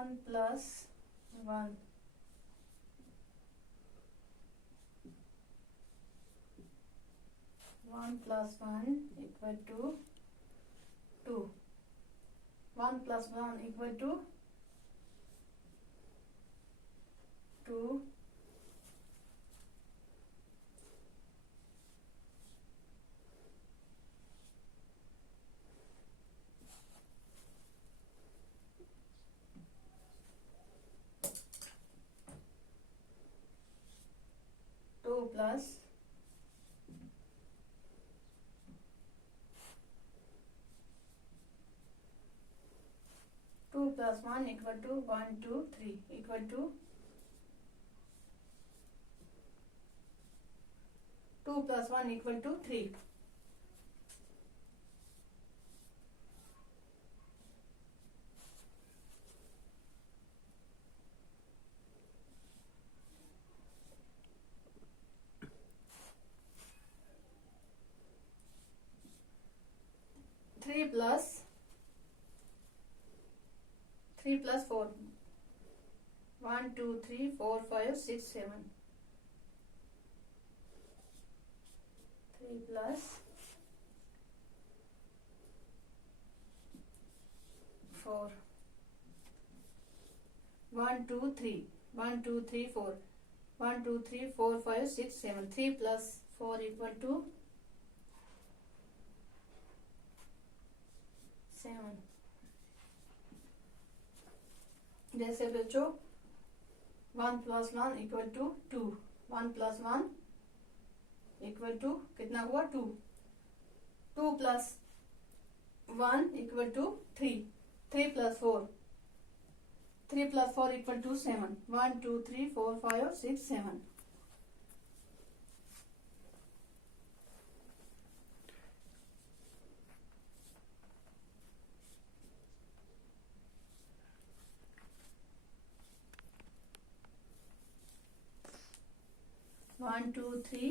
1 plus 1. 1 plus 1 equal to 2. 1 plus 1 equal to 2. 2 plus 2 plus 1 equal to 1, 2, 3 equal to 2 plus 1 equal to 3. Three plus 4. 1, 2, 3, 4, 5, 6, 7. 3 plus 4. 1, 2, 3. 1, 2, 3, 4. 1, 2, 3, 4, 5, 6, 7. 3 plus 4 equal to 7. जैसे बच्चों 1 plus 1 equal to 2. 1 plus 1 equal to कितना हुआ 2. 2 plus 1 equal to 3. 3 plus 4. 3 plus 4 equal to 7. 1, 2, 3, 4, 5, 6, 7. One two three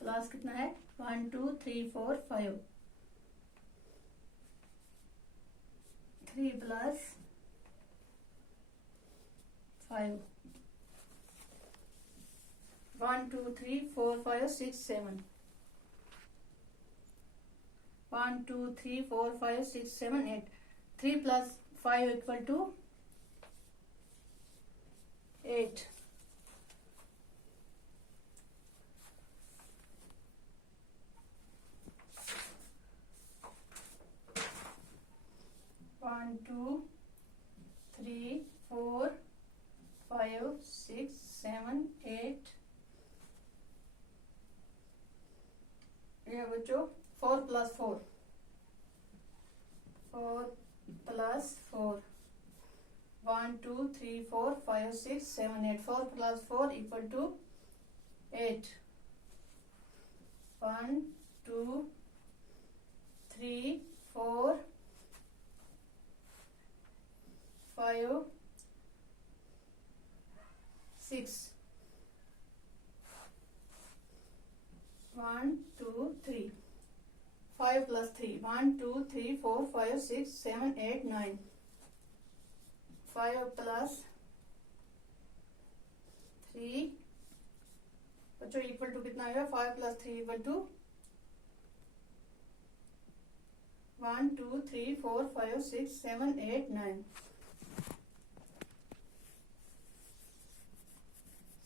plus कितना है 1, 2, 3, 4, 5. 3 plus 5. 1, 2, 3, 4, 5, 6, 7. 1, 2, 3, 4, 5, 6, 7, 8. 3 plus 5 equal to 8. 1, 2, 3, 4, 5, 6, 7, 8. ये बच्चों 4 plus 4. 4 plus 4. 1, 2, 3, 4, 5, 6, 7, 8. 4 plus 4 equal to 8. 1, 2, 3, 4, 5, 6. 1, 2, 3. 5 plus 3. 1, 2, 3, 4, 5, 6, 7, 8, 9. 5 plus 3 बच्चों equal to कितना आएगा 5 plus 3 equal to 1, 2, 3, 4, 5, 6, 7, 8, 9.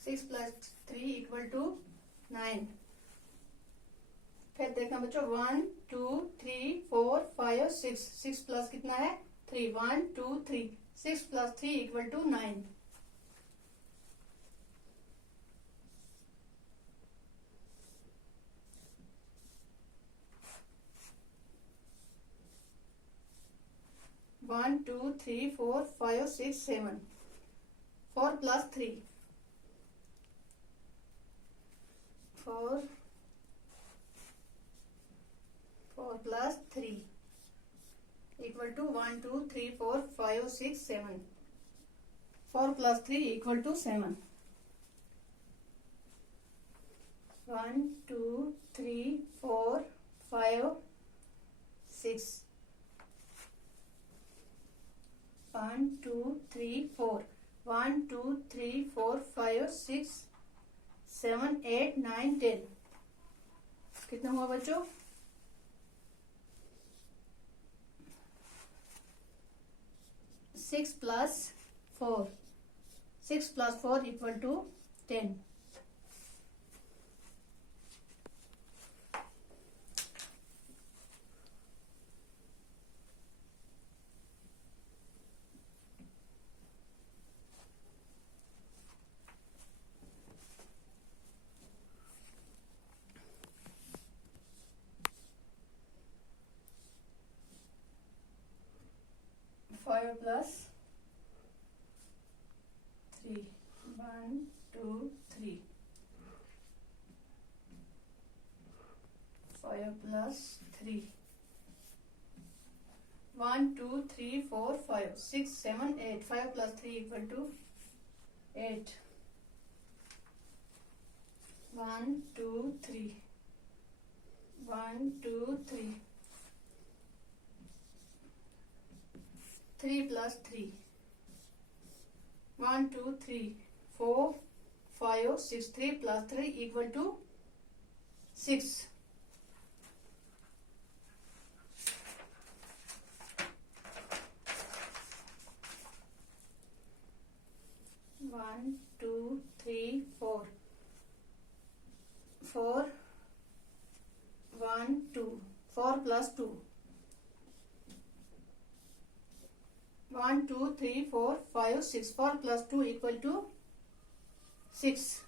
6 plus 3 equal to 9. फिर देखना बच्चों 1, 2, 3, 4, 5, 6. 6 plus कितना है 3. 1, 2, 3. 6 plus 3 equal to 9. One, 2, 3, 4, 5, 6, 7. 4 plus 3. 4 plus 3 equal to 1, 2, 3, 4, 5, 6, 7. 4 plus 3 equal to 7. 1, 2, 3, 4, 5, 6. 1 2 3 4 1 2 3 4 5 6 7 8 9 10 कितना हुआ बच्चों? 6 plus 4 6 plus 4 equal to 10. Five plus 3 1 2 3 5 plus 3 1 2 3 4 5 6 7 8 5 plus 3 equal to 8 1 2 3 1 2 3 3 plus 3 1 2 3 4 5 6 3 plus 3 equal to 6 1 2 3 4 4 1 2 4 plus 2 1 2 3 4 5 6 4 plus 2 equal to 6